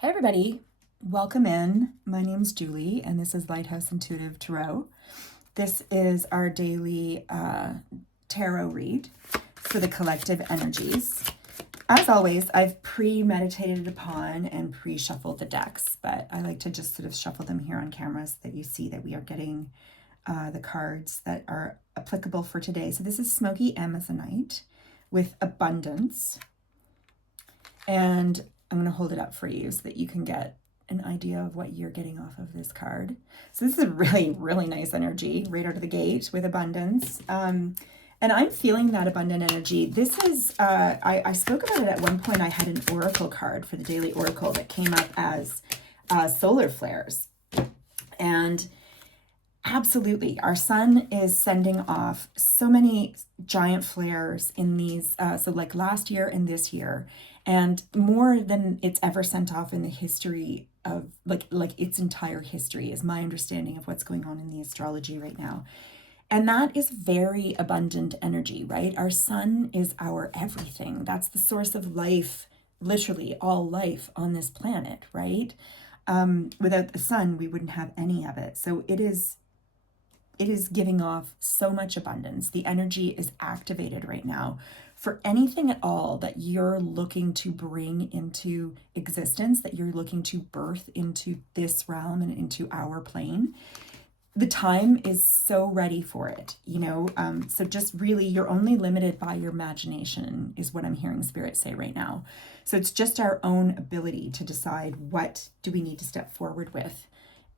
Hey everybody, welcome in. My name's Julie and this is Lighthouse Intuitive Tarot. This is our daily tarot read for the collective energies. As always, I've pre-meditated upon and pre-shuffled the decks, but I like to just sort of shuffle them here on camera so that you see that we are getting the cards that are applicable for today. So this is Smoky Amazonite with Abundance. And I'm going to hold it up for you so that you can get an idea of what you're getting off of this card. So this is a really, really nice energy right out of the gate with abundance. And I'm feeling that abundant energy. This is, I spoke about it at one point. I had an oracle card for the daily oracle that came up as solar flares. And absolutely, our sun is sending off so many giant flares in these, so like last year and this year, and more than it's ever sent off in the history of like its entire history is my understanding of what's going on in the astrology right now. And that is very abundant energy, right? Our sun is our everything. That's the source of life, literally all life on this planet, right? Without the sun, we wouldn't have any of it. So it is giving off so much abundance. The energy is activated right now for anything at all that you're looking to bring into existence, that you're looking to birth into this realm and into our plane. The time is so ready for it, so just really you're only limited by your imagination is what I'm hearing Spirit say right now. So it's just our own ability to decide what do we need to step forward with.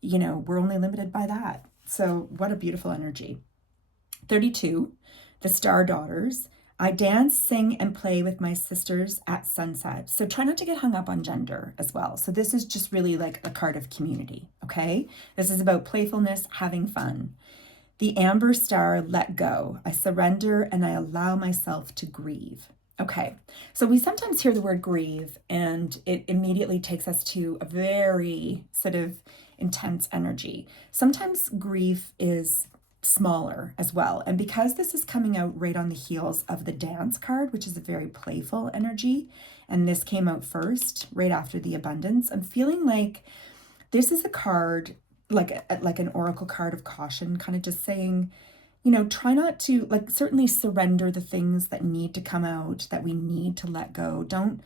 We're only limited by that. So what a beautiful energy. 32, the Star Daughters. I dance, sing, and play with my sisters at sunset. So try not to get hung up on gender as well. So this is just really like a card of community, okay? This is about playfulness, having fun. The Amber Star, let go. I surrender and I allow myself to grieve. Okay, so we sometimes hear the word grieve and it immediately takes us to a very sort of intense energy. Sometimes grief is smaller as well. And because this is coming out right on the heels of the Dance card, which is a very playful energy, and this came out first, right after the Abundance, I'm feeling like this is a card, like an oracle card of caution, kind of just saying, try not to, certainly surrender the things that need to come out, that we need to let go. Don't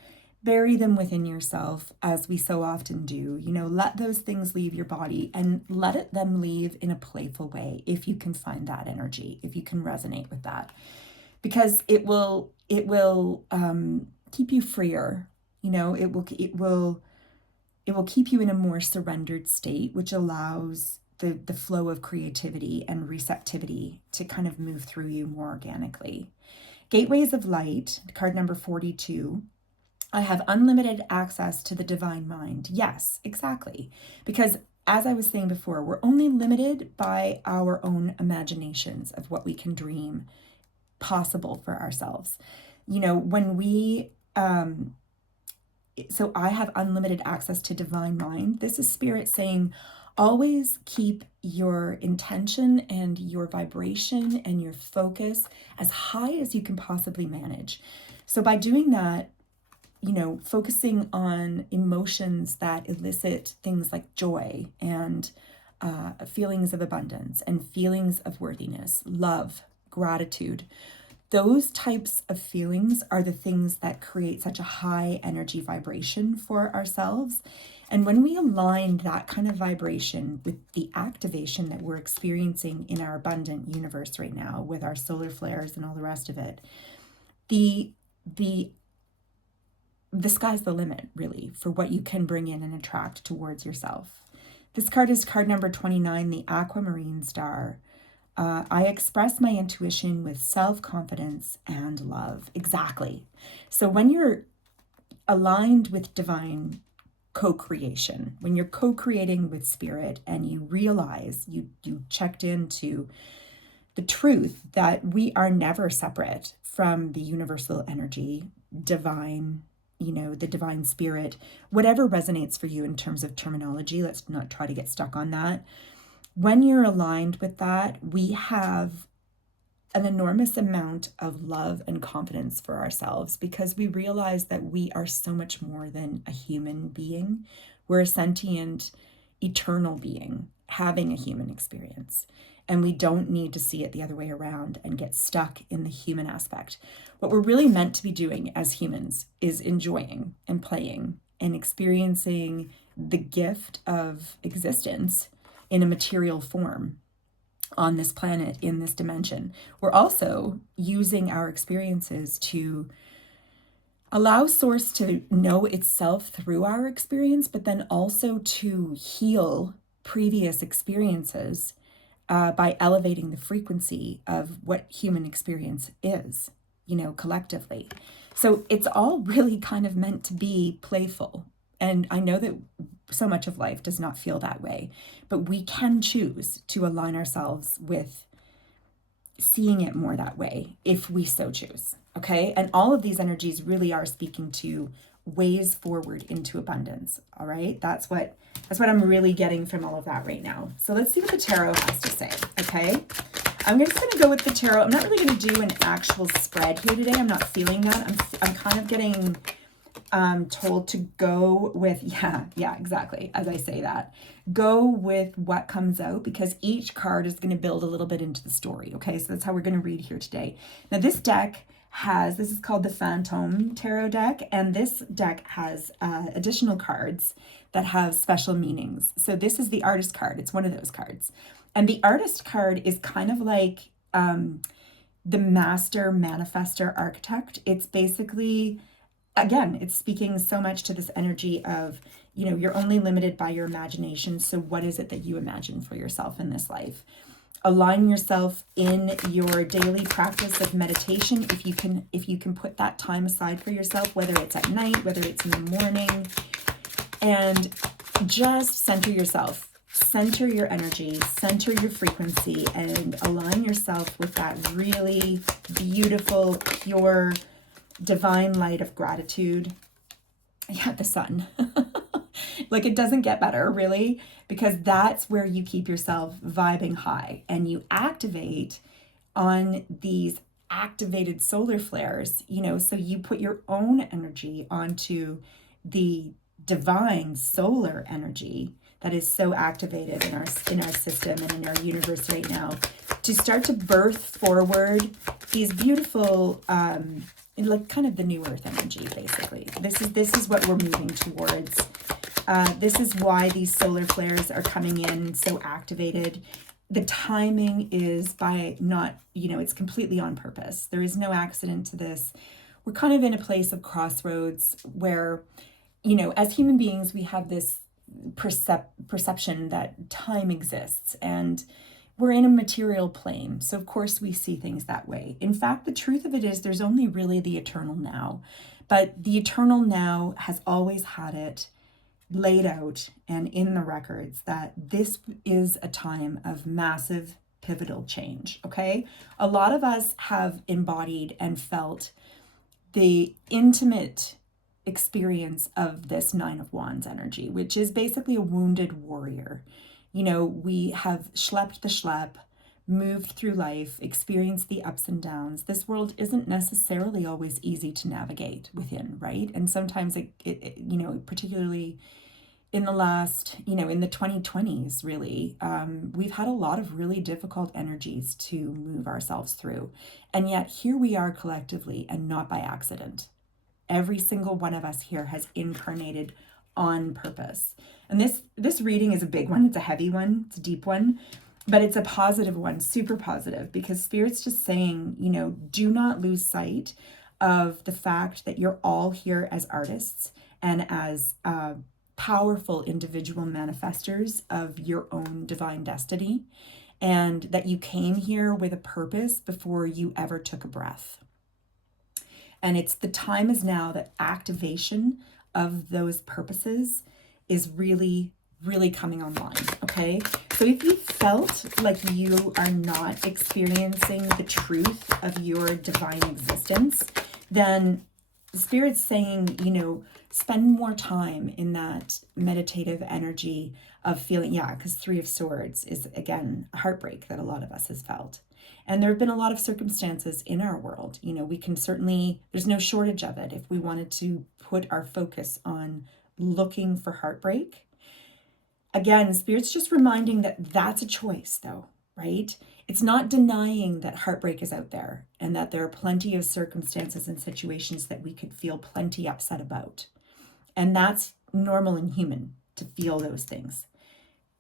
bury them within yourself as we so often do. Let those things leave your body and let them leave in a playful way if you can find that energy, if you can resonate with that, because it will keep you freer. It will keep you in a more surrendered state, which allows the flow of creativity and receptivity to kind of move through you more organically. Gateways of Light, card number 42. I have unlimited access to the divine mind. Yes, exactly. Because as I was saying before, we're only limited by our own imaginations of what we can dream possible for ourselves. When we, so I have unlimited access to divine mind. This is Spirit saying, always keep your intention and your vibration and your focus as high as you can possibly manage. So by doing that, focusing on emotions that elicit things like joy and feelings of abundance and feelings of worthiness, love, gratitude. Those types of feelings are the things that create such a high energy vibration for ourselves. And when we align that kind of vibration with the activation that we're experiencing in our abundant universe right now with our solar flares and all the rest of it, the sky's the limit, really, for what you can bring in and attract towards yourself. This card is card number 29, the Aquamarine Star. I express my intuition with self-confidence and love. Exactly. So when you're aligned with divine co-creation, when you're co-creating with Spirit and you realize you checked into the truth that we are never separate from the universal energy, divine, the divine spirit, whatever resonates for you in terms of terminology. Let's not try to get stuck on that. When you're aligned with that, we have an enormous amount of love and confidence for ourselves, because we realize that we are so much more than a human being. We're a sentient, eternal being having a human experience. And we don't need to see it the other way around and get stuck in the human aspect. What we're really meant to be doing as humans is enjoying and playing and experiencing the gift of existence in a material form on this planet, in this dimension. We're also using our experiences to allow Source to know itself through our experience, but then also to heal previous experiences by elevating the frequency of what human experience is, collectively. So it's all really kind of meant to be playful. And I know that so much of life does not feel that way, but we can choose to align ourselves with seeing it more that way if we so choose. Okay. And all of these energies really are speaking to ways forward into abundance. All right. That's what I'm really getting from all of that right now. So let's see what the tarot has to say. Okay. I'm just going to go with the tarot. I'm not really going to do an actual spread here today. I'm not feeling that. I'm kind of getting told to go with, yeah, exactly. As I say that, go with what comes out, because each card is going to build a little bit into the story. Okay. So that's how we're going to read here today. Now this deck this is called the Phantom Tarot deck. And this deck has additional cards that have special meanings. So this is the Artist card. It's one of those cards. And the Artist card is kind of like the Master Manifestor Architect. It's basically, again, it's speaking so much to this energy of, you're only limited by your imagination. So what is it that you imagine for yourself in this life? Align yourself in your daily practice of meditation. If you can put that time aside for yourself, whether it's at night, whether it's in the morning, and just center yourself, center your energy, center your frequency, and align yourself with that really beautiful, pure, divine light of gratitude. Yeah, the sun. Like, it doesn't get better, really, because that's where you keep yourself vibing high, and you activate on these activated solar flares, so you put your own energy onto the divine solar energy that is so activated in our system and in our universe right now, to start to birth forward these beautiful like kind of the new earth energy. Basically, this is what we're moving towards. This is why these solar flares are coming in so activated. The timing is by not, it's completely on purpose. There is no accident to this. We're kind of in a place of crossroads where, as human beings, we have this perception that time exists, and we're in a material plane. So of course we see things that way. In fact, the truth of it is there's only really the eternal now, but the eternal now has always had it laid out and in the records that this is a time of massive pivotal change. Okay. A lot of us have embodied and felt the intimate experience of this Nine of Wands energy, which is basically a wounded warrior. We have schlepped the schlep, moved through life, experienced the ups and downs. This world isn't necessarily always easy to navigate within, right? And sometimes it particularly in the last, in the 2020s, really, we've had a lot of really difficult energies to move ourselves through. And yet here we are collectively, and not by accident. Every single one of us here has incarnated on purpose. And this reading is a big one. It's a heavy one. It's a deep one, but it's a positive one, super positive, because Spirit's just saying, do not lose sight of the fact that you're all here as artists and as powerful individual manifestors of your own divine destiny, and that you came here with a purpose before you ever took a breath. And the time is now that activation of those purposes is really, really coming online. Okay. So if you felt like you are not experiencing the truth of your divine existence, then Spirit's saying, spend more time in that meditative energy of feeling, because Three of Swords is, again, a heartbreak that a lot of us has felt. And there have been a lot of circumstances in our world. You know, we can certainly, there's no shortage of it. If we wanted to put our focus on looking for heartbreak, again, Spirit's just reminding that that's a choice, though, right? It's not denying that heartbreak is out there and that there are plenty of circumstances and situations that we could feel plenty upset about. And that's normal and human to feel those things.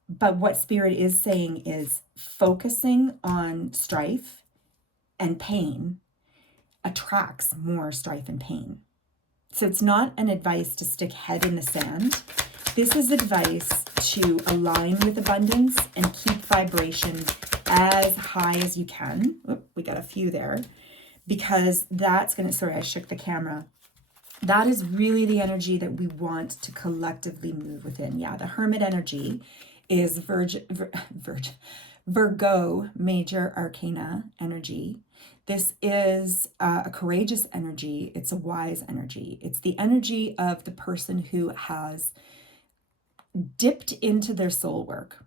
But what Spirit is saying is focusing on strife and pain attracts more strife and pain. So it's not an advice to stick head in the sand. This is advice to align with abundance and keep vibration as high as you can. Oop, we got a few there, because that's going to, sorry, I shook the camera. That is really the energy that we want to collectively move within. Yeah, the Hermit energy is Virgo major arcana energy. This is a courageous energy. It's a wise energy. It's the energy of the person who has dipped into their soul work.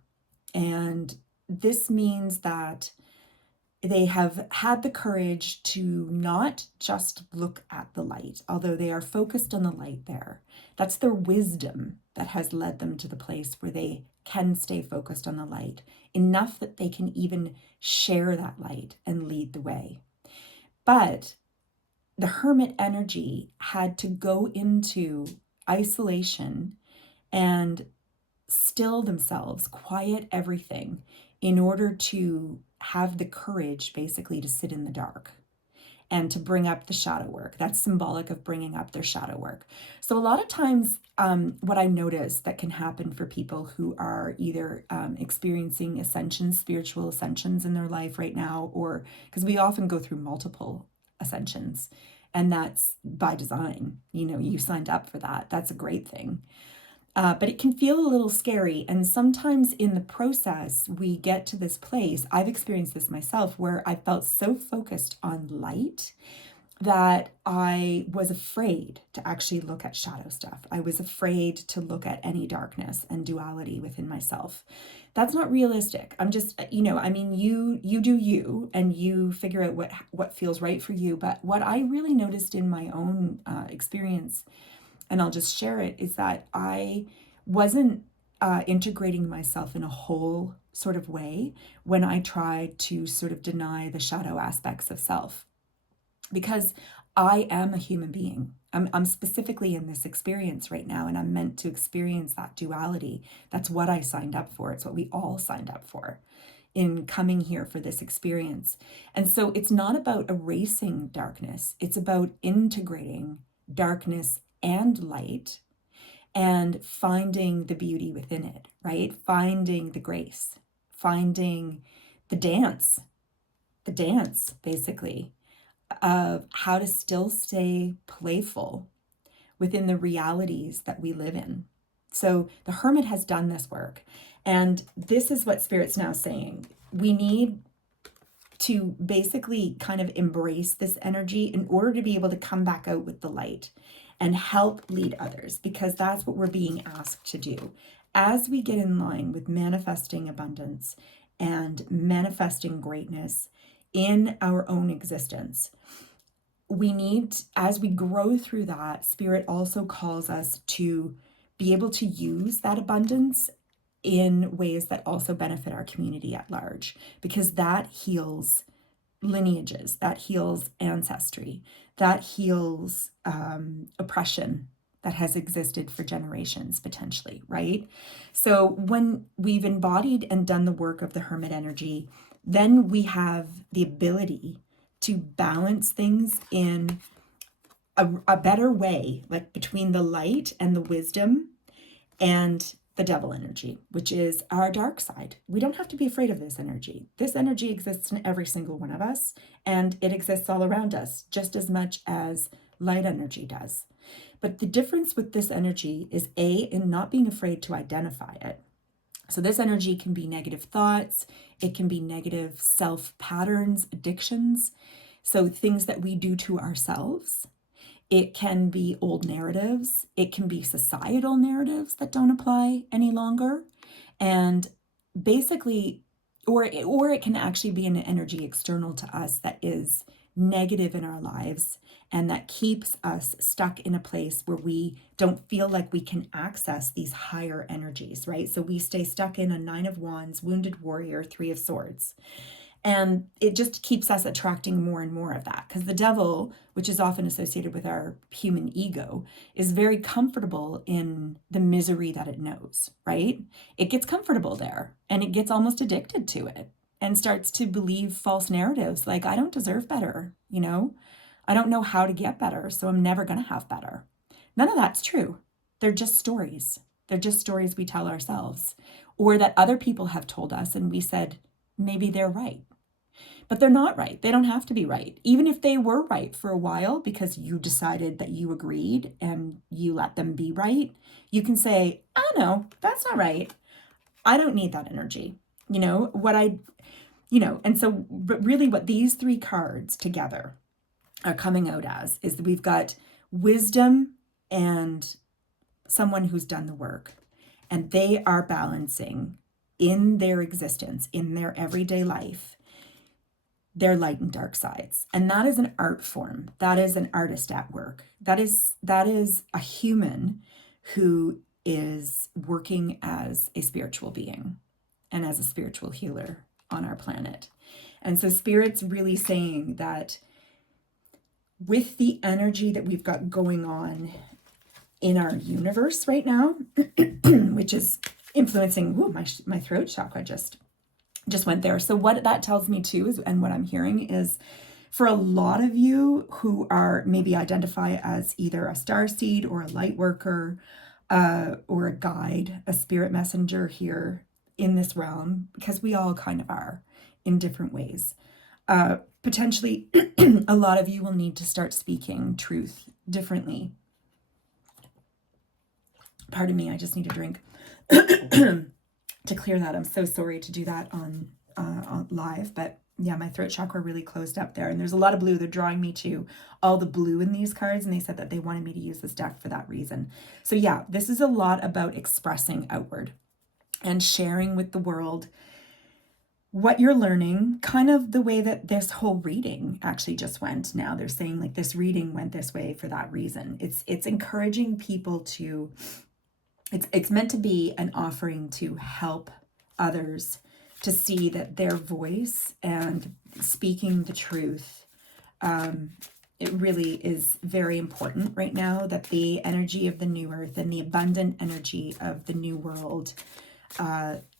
And this means that they have had the courage to not just look at the light, although they are focused on the light there. That's their wisdom that has led them to the place where they can stay focused on the light, enough that they can even share that light and lead the way. But the Hermit energy had to go into isolation and still themselves, quiet everything, in order to have the courage basically to sit in the dark and to bring up the shadow work. That's symbolic of bringing up their shadow work. So a lot of times what I notice that can happen for people who are either experiencing ascensions, spiritual ascensions in their life right now, or because we often go through multiple ascensions, and that's by design. You know, you signed up for that. That's a great thing. But it can feel a little scary. And sometimes in the process, we get to this place. I've experienced this myself, where I felt so focused on light that I was afraid to actually look at shadow stuff. I was afraid to look at any darkness and duality within myself. That's not realistic. I'm just, you know, I mean, you do you, and you figure out what feels right for you. But what I really noticed in my own experience, and I'll just share it, is that I wasn't integrating myself in a whole sort of way when I tried to sort of deny the shadow aspects of self, because I am a human being. I'm specifically in this experience right now, and I'm meant to experience that duality. That's what I signed up for. It's what we all signed up for in coming here for this experience. And so it's not about erasing darkness. It's about integrating darkness and light and finding the beauty within it, right? Finding the grace, finding the dance basically, of how to still stay playful within the realities that we live in. So the Hermit has done this work, and this is what Spirit's now saying. We need to basically kind of embrace this energy in order to be able to come back out with the light and help lead others, because that's what we're being asked to do. As we get in line with manifesting abundance and manifesting greatness in our own existence, we need, as we grow through that, Spirit also calls us to be able to use that abundance in ways that also benefit our community at large, because that heals lineages, that heals ancestry, that heals oppression that has existed for generations potentially, right? So when we've embodied and done the work of the Hermit energy, then we have the ability to balance things in a better way, like between the light and the wisdom and the devil energy, which is our dark side. We don't have to be afraid of this energy. This energy exists in every single one of us, and it exists all around us just as much as light energy does. But the difference with this energy is in not being afraid to identify it. So this energy can be negative thoughts, it can be negative self patterns, addictions, so things that we do to ourselves. It can be old narratives. It can be societal narratives that don't apply any longer. And basically, or it can actually be an energy external to us that is negative in our lives and that keeps us stuck in a place where we don't feel like we can access these higher energies, right? So we stay stuck in a 9 of Wands, wounded warrior, 3 of Swords. And it just keeps us attracting more and more of that, because the devil, which is often associated with our human ego, is very comfortable in the misery that it knows, right? It gets comfortable there and it gets almost addicted to it and starts to believe false narratives like, I don't deserve better, I don't know how to get better, so I'm never going to have better. None of that's true. They're just stories. They're just stories we tell ourselves, or that other people have told us and we said, maybe they're right. But they're not right. They don't have to be right. Even if they were right for a while because you decided that you agreed and you let them be right, you can say, oh no, that's not right. I don't need that energy. And so, but really what these 3 cards together are coming out as is that we've got wisdom and someone who's done the work, and they are balancing in their existence, in their everyday life, their light and dark sides. And that is an art form. That is an artist at work. That is a human who is working as a spiritual being and as a spiritual healer on our planet. And so Spirit's really saying that with the energy that we've got going on in our universe right now, which is influencing, my throat chakra just went there. So what that tells me too is, and what I'm hearing is, for a lot of you who are maybe identify as either a starseed or a light worker, or a guide, a spirit messenger here in this realm, because we all kind of are in different ways. Potentially, a lot of you will need to start speaking truth differently. Pardon me, I just need a drink to clear that. I'm so sorry to do that on live, but yeah, my throat chakra really closed up there, and there's a lot of blue. They're drawing me to all the blue in these cards, and they said that they wanted me to use this deck for that reason. So yeah, this is a lot about expressing outward and sharing with the world what you're learning, kind of the way that this whole reading actually just went. Now they're saying like this reading went this way for that reason. It's encouraging people to, it's meant to be an offering to help others to see that their voice and speaking the truth, it really is very important right now, that the energy of the new earth and the abundant energy of the new world,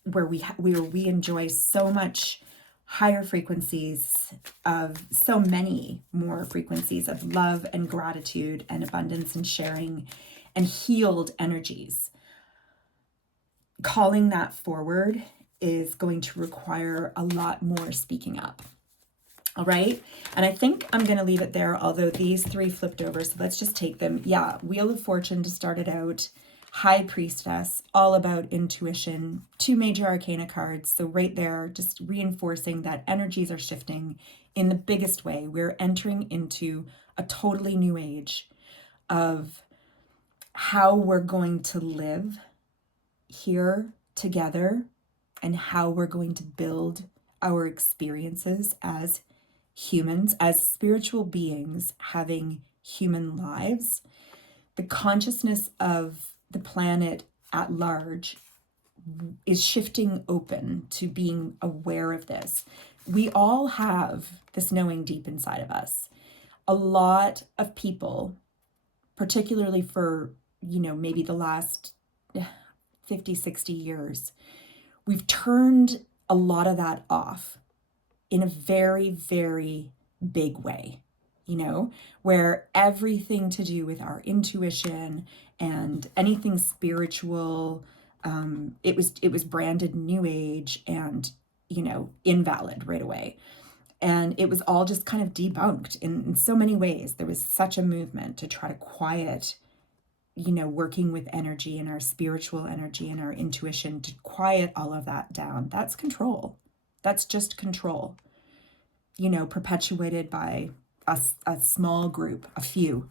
where we enjoy so much higher frequencies of so many more frequencies of love and gratitude and abundance and sharing and healed energies. Calling that forward is going to require a lot more speaking up. All right. And I think I'm going to leave it there, although these 3 flipped over. So let's just take them. Yeah. Wheel of Fortune to start it out. High Priestess, all about intuition. 2 major arcana cards. So right there, just reinforcing that energies are shifting in the biggest way. We're entering into a totally new age of how we're going to live here together and how we're going to build our experiences as humans, as spiritual beings having human lives. The consciousness of the planet at large is shifting open to being aware of this. We all have this knowing deep inside of us. A lot of people, particularly for, maybe the last 50, 60 years, we've turned a lot of that off in a very, very big way, where everything to do with our intuition and anything spiritual, it was branded new age and, invalid right away. And it was all just kind of debunked in so many ways. There was such a movement to try to quiet, working with energy and our spiritual energy and our intuition, to quiet all of that down. That's control. That's just control, perpetuated by a small group, a few.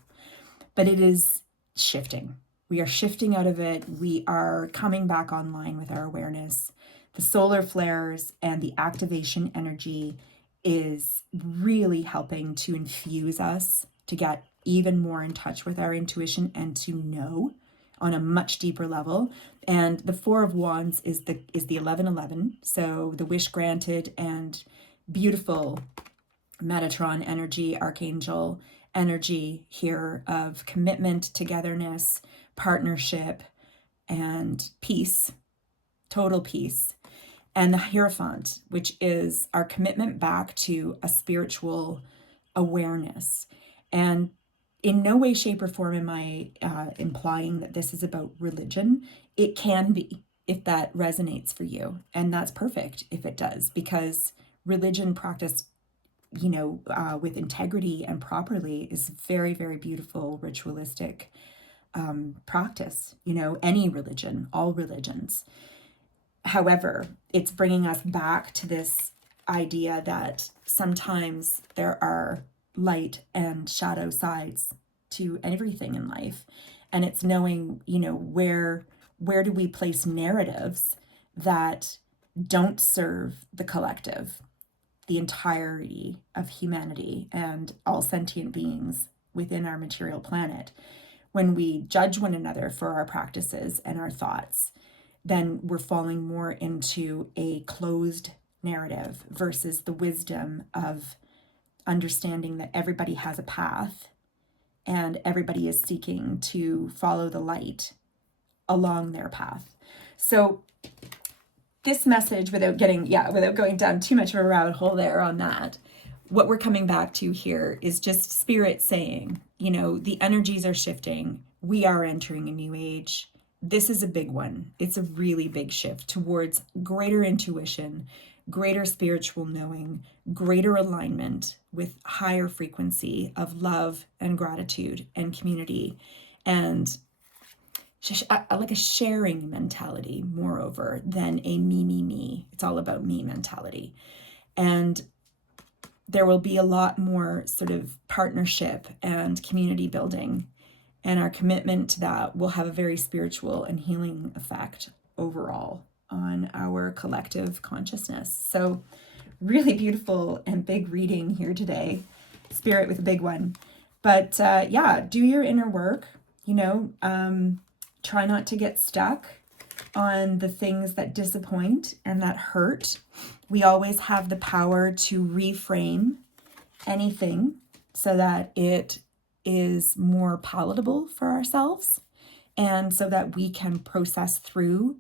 But it is shifting. We are shifting out of it. We are coming back online with our awareness. the solar flares and the activation energy is really helping to infuse us to get even more in touch with our intuition and to know on a much deeper level. And the Four of Wands is the 1111, so the wish granted and beautiful Metatron energy, archangel energy here of commitment, togetherness, partnership, and peace, total peace. And the Hierophant, which is our commitment back to a spiritual awareness. And in no way, shape, or form am I implying that this is about religion. It can be if that resonates for you. And that's perfect if it does, because religion practiced, with integrity and properly is very, very beautiful, ritualistic practice, any religion, all religions. However, it's bringing us back to this idea that sometimes there are light and shadow sides to everything in life. And it's knowing, where do we place narratives that don't serve the collective, the entirety of humanity and all sentient beings within our material planet. When we judge one another for our practices and our thoughts, then we're falling more into a closed narrative versus the wisdom of understanding that everybody has a path and everybody is seeking to follow the light along their path. So this message, without going down too much of a rabbit hole there on that, what we're coming back to here is just spirit saying, the energies are shifting. We are entering a new age. This is a big one. It's a really big shift towards greater intuition, greater spiritual knowing, greater alignment with higher frequency of love and gratitude and community, and like a sharing mentality, moreover, than a me. It's all about me mentality. And there will be a lot more sort of partnership and community building. And our commitment to that will have a very spiritual and healing effect overall on our collective consciousness. So really beautiful and big reading here today. Spirit with a big one. But do your inner work, try not to get stuck on the things that disappoint and that hurt. We always have the power to reframe anything so that it is more palatable for ourselves and so that we can process through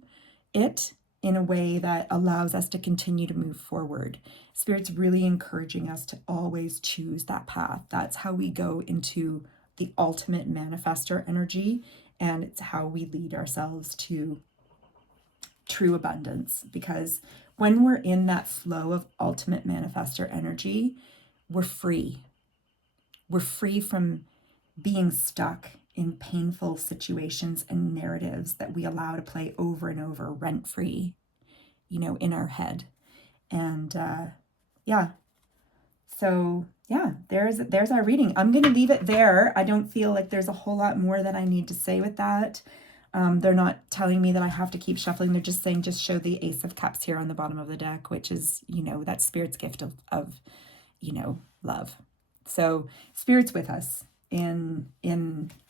it in a way that allows us to continue to move forward. Spirit's really encouraging us to always choose that path. That's how we go into the ultimate manifestor energy, and it's how we lead ourselves to true abundance. Because when we're in that flow of ultimate manifestor energy, we're free. We're free from being stuck in painful situations and narratives that we allow to play over and over rent-free, in our head. And there's our reading. I'm going to leave it there. I don't feel like there's a whole lot more that I need to say with that. They're not telling me that I have to keep shuffling. They're just saying, just show the Ace of Cups here on the bottom of the deck, which is, that Spirit's gift of love. So Spirit's with us in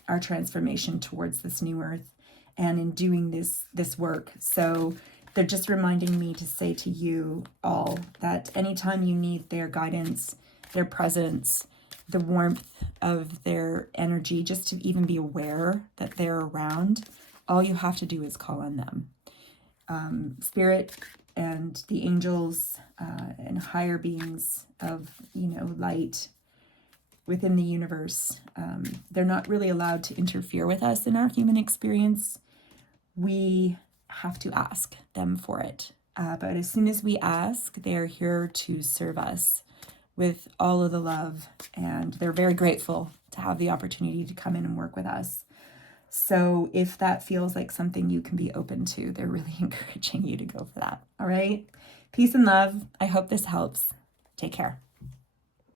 our transformation towards this new earth and in doing this work. So they're just reminding me to say to you all that anytime you need their guidance, their presence, the warmth of their energy, just to even be aware that they're around, all you have to do is call on them. Spirit and the angels and higher beings of, light within the universe, they're not really allowed to interfere with us in our human experience. We have to ask them for it. But as soon as we ask, they're here to serve us with all of the love, and they're very grateful to have the opportunity to come in and work with us. So if that feels like something you can be open to, they're really encouraging you to go for that. All right. Peace and love. I hope this helps. Take care.